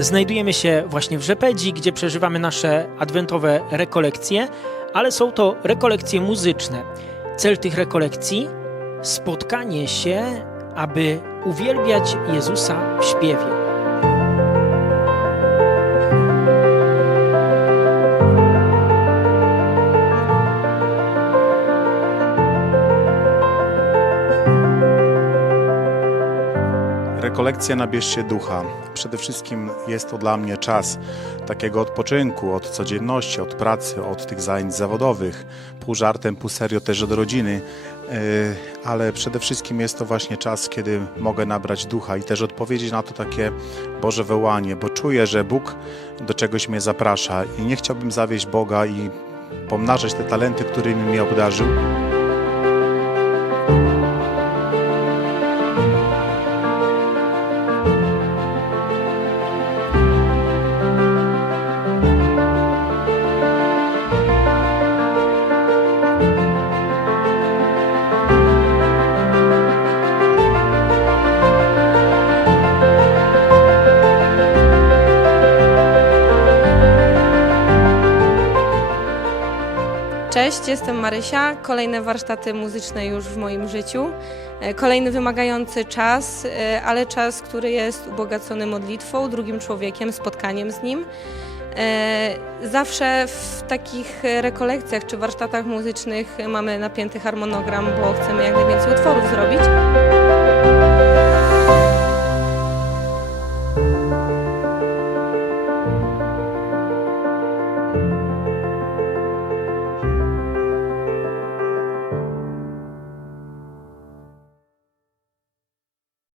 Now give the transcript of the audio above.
Znajdujemy się właśnie w Rzepedzi, gdzie przeżywamy nasze adwentowe rekolekcje, ale są to rekolekcje muzyczne. Cel tych rekolekcji spotkanie się, aby uwielbiać Jezusa w śpiewie. Rekolekcja Nabierzcie Ducha. Przede wszystkim jest to dla mnie czas takiego odpoczynku od codzienności, od pracy, od tych zajęć zawodowych. Pół żartem, pół serio też od rodziny. Yy, Ale przede wszystkim jest to właśnie czas, kiedy mogę nabrać ducha i też odpowiedzieć na to takie Boże wołanie, bo czuję, że Bóg do czegoś mnie zaprasza i nie chciałbym zawieść Boga i pomnażać te talenty, którymi mnie obdarzył. Cześć, jestem Marysia. Kolejne warsztaty muzyczne już w moim życiu. E, Kolejny wymagający czas, e, ale czas, który jest ubogacony modlitwą, drugim człowiekiem, spotkaniem z nim. E, Zawsze w takich rekolekcjach czy warsztatach muzycznych mamy napięty harmonogram, bo chcemy jak najwięcej utworów zrobić.